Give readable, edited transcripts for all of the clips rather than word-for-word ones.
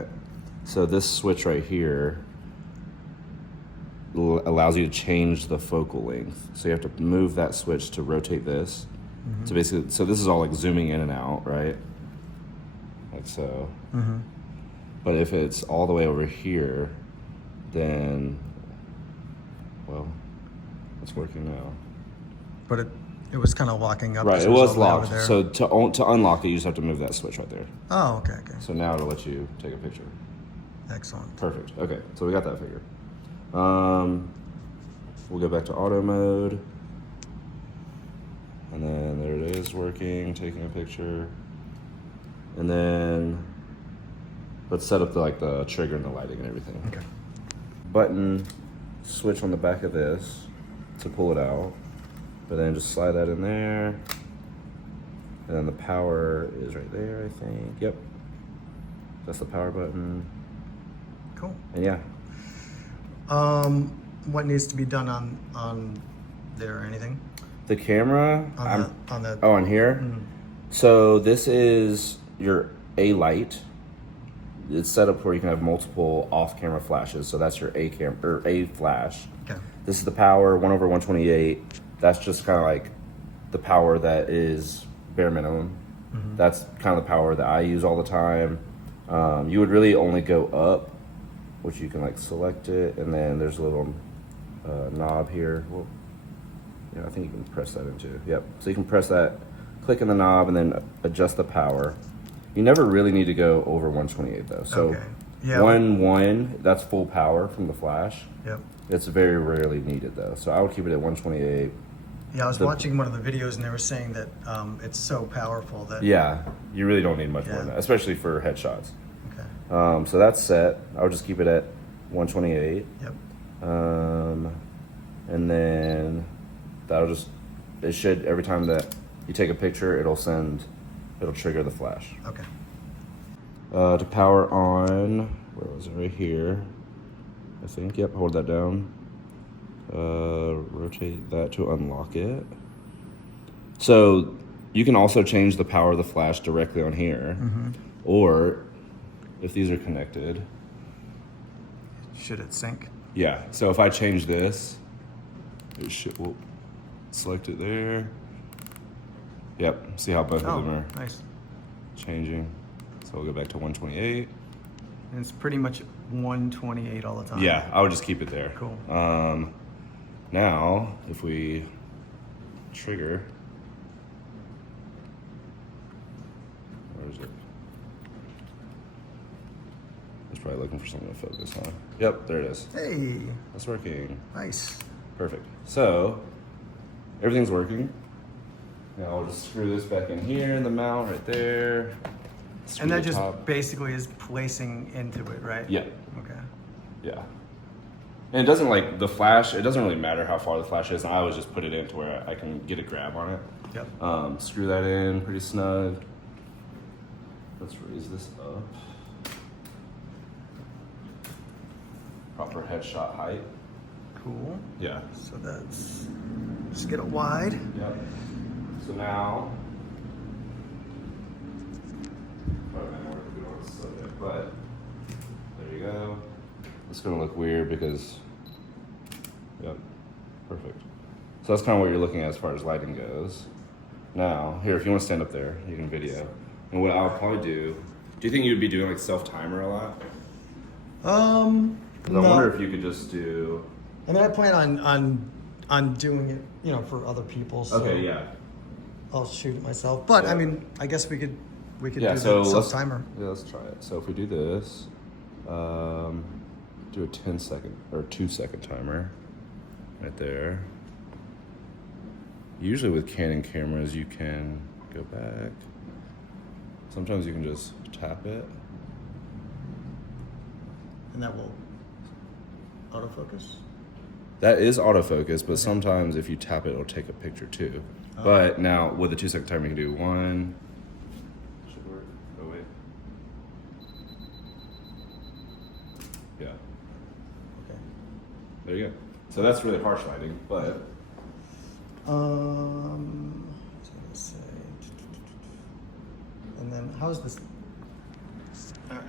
different. So this switch right here allows you to change the focal length. So you have to move that switch to rotate this. So basically, so this is all like zooming in and out, right? Like so. But if it's all the way over here, then, well, it's working now. But it was kind of locking up. Right, it was locked. So to unlock it, you just have to move that switch right there. Oh, okay. So now it'll let you take a picture. Excellent. Perfect. Okay, so we got that figured. We'll go back to auto mode. And then there it is, working, taking a picture. And then let's set up the trigger and the lighting and everything. Okay. Button, switch on the back of this to pull it out. But then just slide that in there. And then the power is right there, I think. Yep. That's the power button. Cool. And yeah. What needs to be done on there or anything? The camera. On here? Mm. So this is your A light. It's set up where you can have multiple off-camera flashes. So that's your A flash. Okay. This is the power 1/128. That's just kind of like the power that is bare minimum. That's kind of the power that I use all the time. You would really only go up, which you can like select it, and then there's a little knob here. Well, yeah, I think you can press that into. Yep. So you can press that, click in the knob, and then adjust the power. You never really need to go over 128 though. So Okay. Yeah. 1 that's full power from the flash. Yep. It's very rarely needed though. So I would keep it at 128. Yeah, I was watching one of the videos and they were saying that it's so powerful that. Yeah, you really don't need much more than that, especially for headshots. Okay. So that's set. I would just keep it at 128. Yep. And then it should, every time that you take a picture, it'll trigger the flash. Okay. To power on, where was it? Right here, I think. Yep, hold that down. Rotate that to unlock it. So you can also change the power of the flash directly on here. Or if these are connected. Should it sync? Yeah, so if I change this, it should, select it there. Yep, see how both of them are nice. changing. So we'll go back to 128. And it's pretty much 128 all the time. Yeah, I would just keep it there. Cool. Now, if we trigger, where is it? It's probably looking for something to focus on. Yep, there it is. Hey. That's working. Nice. Perfect. So, everything's working. Now I'll just screw this back in here in the mount right there. Screw And that the just top. basically is placing into it, right? Yeah. Okay. Yeah. And it doesn't like the flash, it doesn't really matter how far the flash is. I always just put it in to where I can get a grab on it. Yep. Screw that in pretty snug. Let's raise this up. Proper headshot height. Cool. Yeah. So that's, just get it wide. Yep. So now, probably not worth doing on this subject, but there you go. It's gonna look weird because, yep, perfect. So that's kind of what you're looking at as far as lighting goes. Now, here, if you want to stand up there, you can video. And what I'll probably do you think you'd be doing like self-timer a lot? 'Cause I wonder if you could just do. I mean, I plan on doing it, for other people. So Okay, yeah. I'll shoot it myself. But Yeah. I mean, I guess we could do So the self-timer. let's try it. So if we do this, do a 10-second or 2-second timer right there. Usually with Canon cameras, you can go back. Sometimes you can just tap it. And that will autofocus? That is autofocus, but sometimes if you tap it, it'll take a picture too. Oh. But now with the 2-second timer, you can do 1. Should work. Oh wait. Yeah. Okay. There you go. So that's really harsh lighting, but What was I gonna say? And then how's this? All right.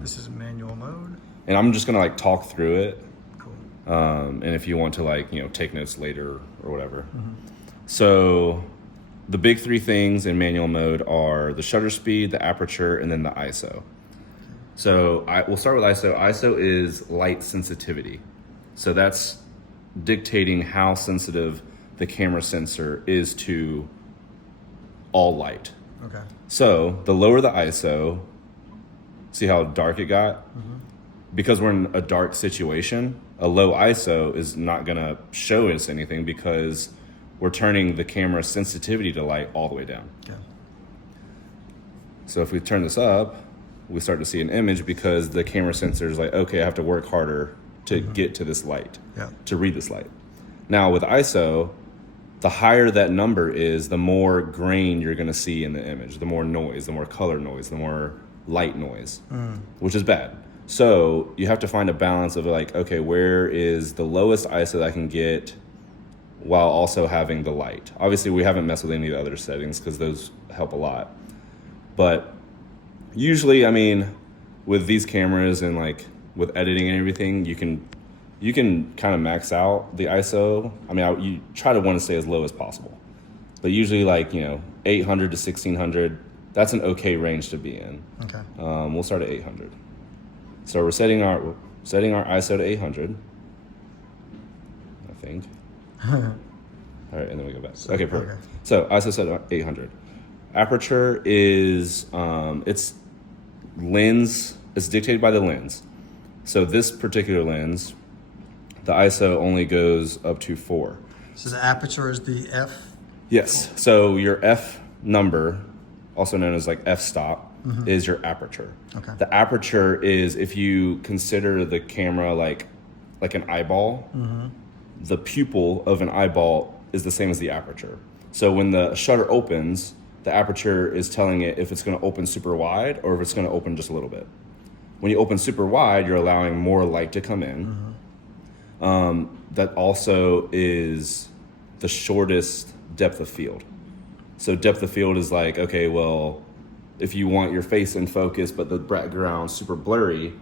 This is manual mode. And I'm just gonna like talk through it. Cool. And if you want to like, take notes later or whatever. So the big three things in manual mode are the shutter speed, the aperture, and then the ISO. So we'll start with ISO. ISO is light sensitivity. So that's dictating how sensitive the camera sensor is to all light. Okay. So the lower the ISO, see how dark it got? Because we're in a dark situation, a low ISO is not gonna show us anything because we're turning the camera sensitivity to light all the way down. Okay. So if we turn this up, we start to see an image because the camera sensor is like, okay, I have to work harder to get to this light, to read this light. Now with ISO, the higher that number is, the more grain you're gonna see in the image, the more noise, the more color noise, the more light noise, which is bad. So you have to find a balance of like, okay, where is the lowest ISO that I can get while also having the light? Obviously we haven't messed with any of the other settings because those help a lot. But usually, I mean, with these cameras and like with editing and everything, you can kind of max out the ISO. I mean, you try to want to stay as low as possible. But usually like, 800 to 1600, that's an okay range to be in. Okay. We'll start at 800. So we're setting our ISO to 800, I think. All right, and then we go back. Okay, perfect. Okay. So ISO set at 800. Aperture is, it's lens, it's dictated by the lens. So this particular lens, the ISO only goes up to 4. So the aperture is the f? Yes, so your F number, also known as like f-stop, is your aperture. Okay. The aperture is, if you consider the camera like an eyeball, the pupil of an eyeball is the same as the aperture. So when the shutter opens, the aperture is telling it if it's going to open super wide or if it's going to open just a little bit. When you open super wide, you're allowing more light to come in. That also is the shortest depth of field. So depth of field is like, okay, well, if you want your face in focus but the background super blurry,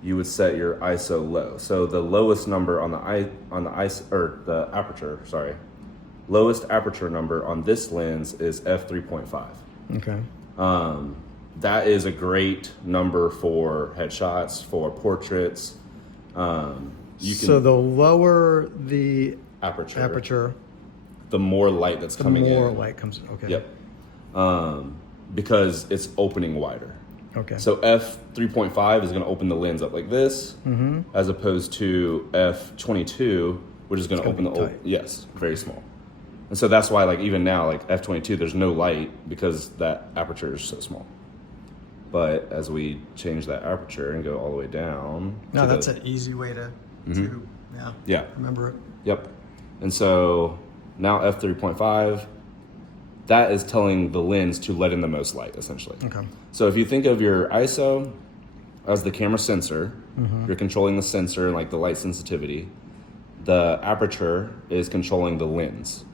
you would set your ISO low. So the lowest number on the aperture, lowest aperture number on this lens is f3.5. Okay. That is a great number for headshots, for portraits. So the lower the aperture, the more light that's coming in. The more light comes in. Okay. Yep. Because it's opening wider. Okay. So f3.5 is going to open the lens up like this, as opposed to f22, which is going to open the yes, very small. And so that's why, like, even now, like f22, there's no light because that aperture is so small. But as we change that aperture and go all the way down, no, that's an easy way to remember it. Yep. And so now f3.5, that is telling the lens to let in the most light, essentially. Okay. So if you think of your ISO as the camera sensor, you're controlling the sensor and like the light sensitivity. The aperture is controlling the lens,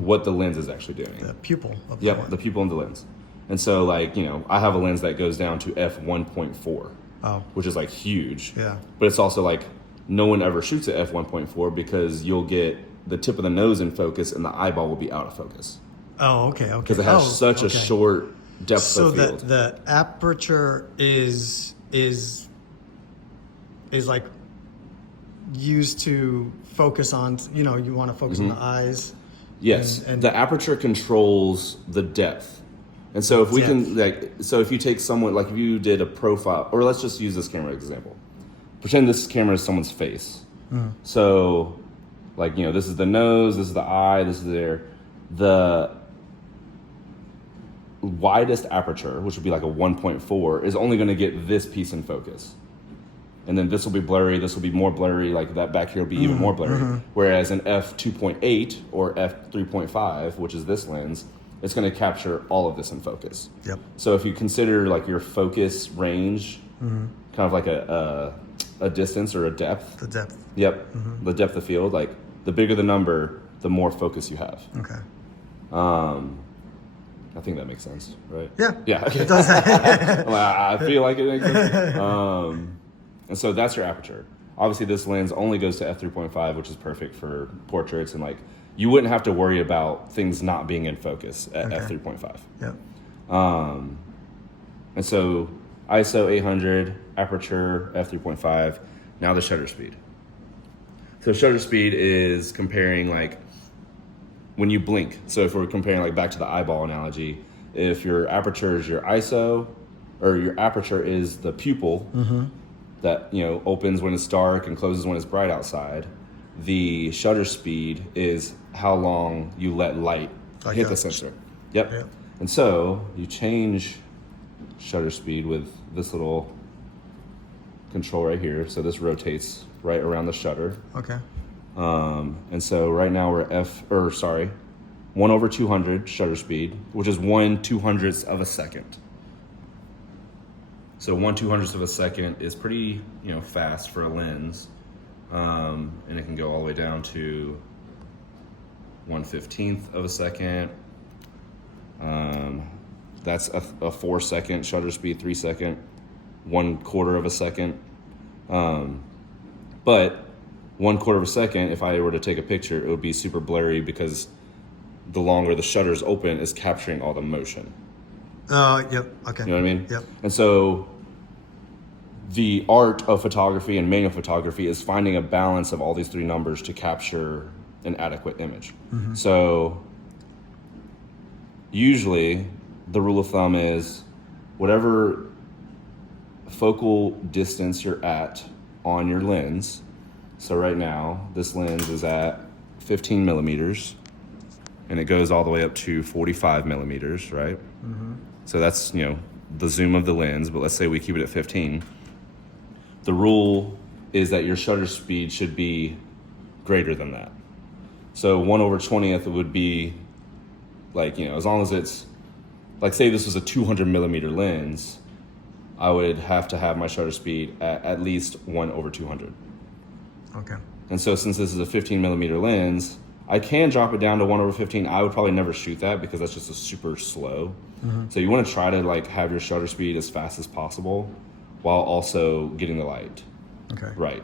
what the lens is actually doing. The pupil of the Yep, lens. the pupil in the lens. And so like, I have a lens that goes down to f1.4, which is like huge. Yeah. But it's also like no one ever shoots at f1.4 because you'll get the tip of the nose in focus and the eyeball will be out of focus. Oh, okay. Because it has such a short depth of field. So the aperture is like used to focus on, you want to focus on the eyes. Yes, and the aperture controls the depth. And so if we can, if you take someone, like if you did a profile, or let's just use this camera example. Pretend this camera is someone's face. So, this is the nose, this is the eye, this is the widest aperture, which would be like a 1.4, is only going to get this piece in focus. And then this will be blurry, this will be more blurry, like that back here will be even more blurry. Whereas an f2.8 or f3.5, which is this lens, it's going to capture all of this in focus. Yep. So if you consider like your focus range, kind of like a distance or a depth. The depth. Yep. The depth of field, like the bigger the number, the more focus you have. Okay. I think that makes sense, right? Yeah. Yeah. It does. I feel like it makes sense. And so that's your aperture. Obviously, this lens only goes to f3.5, which is perfect for portraits, and like you wouldn't have to worry about things not being in focus at f3.5. Yep. And so ISO 800, aperture f3.5. Now the shutter speed. So shutter speed is comparing like when you blink. So if we're comparing like back to the eyeball analogy, if your aperture is your ISO, or your aperture is the pupil that, you know, opens when it's dark and closes when it's bright outside, the shutter speed is how long you let light hit the sensor. Yep. And so you change shutter speed with this little control right here. So this rotates right around the shutter. Okay. And so right now we're 1/200 shutter speed, which is 1/200th of a second. So 1/200th of a second is pretty, you know, fast for a lens. And it can go all the way down to 1/15th of a second. That's a 4-second shutter speed, 3-second, 1/4 of a second. But 1/4 of a second, if I were to take a picture, it would be super blurry because the longer the shutter's open is capturing all the motion. Yep. Okay. You know what I mean? Yep. And so the art of photography and manual photography is finding a balance of all these three numbers to capture an adequate image. So usually the rule of thumb is whatever focal distance you're at on your lens. So right now, this lens is at 15 millimeters and it goes all the way up to 45 millimeters, right? So that's, you know, the zoom of the lens, but let's say we keep it at 15. The rule is that your shutter speed should be greater than that. So 1/20th would be like, you know, as long as it's, like say this was a 200 millimeter lens, I would have to have my shutter speed at least 1/200. Okay. And so since this is a 15 millimeter lens, I can drop it down to 1/15. I would probably never shoot that because that's just a super slow. So you want to try to like have your shutter speed as fast as possible while also getting the light. Okay. Right.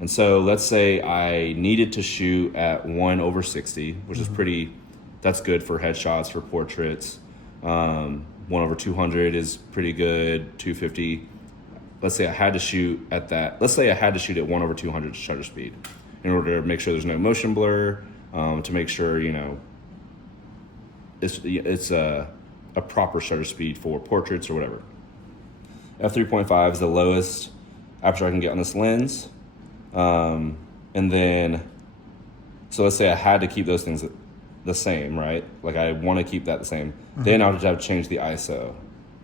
And so let's say I needed to shoot at 1/60, which is pretty, that's good for headshots, for portraits. 1/200 is pretty good, 250. Let's say I had to shoot at that. Let's say I had to shoot at 1/200 shutter speed in order to make sure there's no motion blur, to make sure, you know, it's a proper shutter speed for portraits or whatever. F3.5 is the lowest aperture I can get on this lens. And then, so let's say I had to keep those things the same, right? Like I want to keep that the same. Then I would have to change the ISO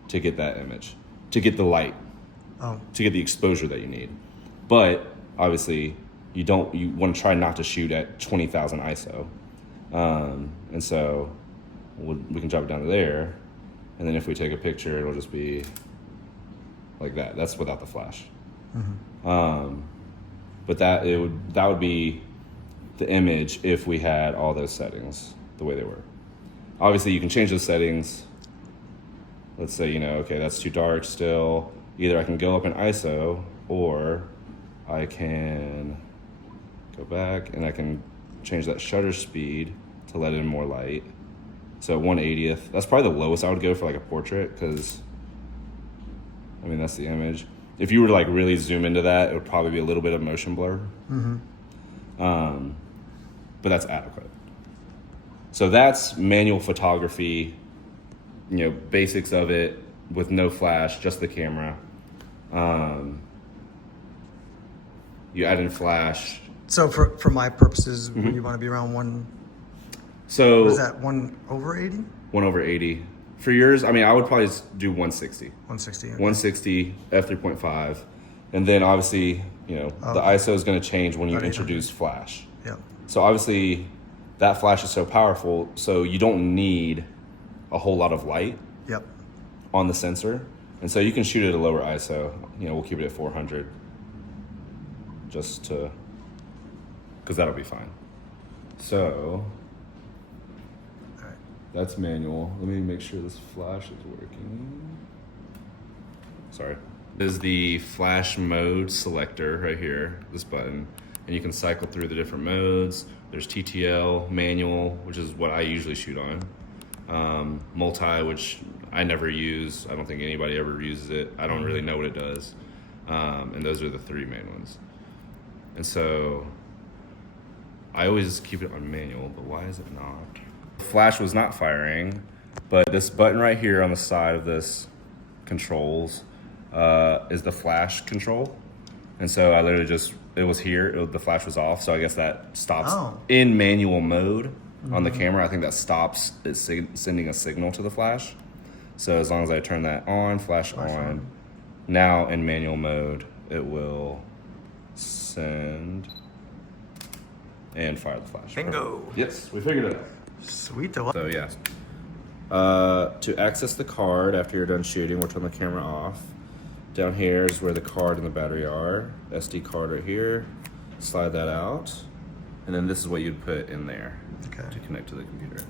to get that image, to get the light, to get the exposure that you need. But obviously you want to try not to shoot at 20,000 ISO. And so we can drop it down to there. And then if we take a picture, it'll just be like that. That's without the flash. But that would be the image if we had all those settings the way they were. Obviously, you can change those settings. Let's say, you know, okay, that's too dark still. Either I can go up in ISO or I can go back and I can change that shutter speed to let in more light. So 1/80th, that's probably the lowest I would go for like a portrait because, I mean, that's the image. If you were to like really zoom into that, it would probably be a little bit of motion blur. But that's adequate. So that's manual photography, you know, basics of it with no flash, just the camera. You add in flash. So for my purposes, you want to be around So what is that, 1/80? 1/80. For yours, I mean, I would probably just do 160. 160. Okay. 160, f3.5. And then obviously, you know, the ISO is going to change when you introduce flash. Yeah. So obviously that flash is so powerful, so you don't need a whole lot of light Yep. on the sensor. And so you can shoot at a lower ISO. You know, we'll keep it at 400 just to, because that'll be fine. So That's manual. Let me make sure this flash is working. Sorry. This is the flash mode selector right here, this button. And you can cycle through the different modes. There's TTL, manual, which is what I usually shoot on. Multi, which I never use. I don't think anybody ever uses it. I don't really know what it does. And those are the 3 main ones. And so I always keep it on manual, but why is it not? Flash was not firing, but this button right here on the side of this controls is the flash control. And so I literally just, it was here, the flash was off, so I guess that stops in manual mode on the camera. I think that stops it sending a signal to the flash. So as long as I turn that on, flash on, now in manual mode, it will send and fire the flash. Bingo. Yes, we figured it out. Sweet. So yeah. To access the card after you're done shooting, we'll turn the camera off. Down here is where the card and the battery are. SD card right here. Slide that out. And then this is what you'd put in there to connect to the computer.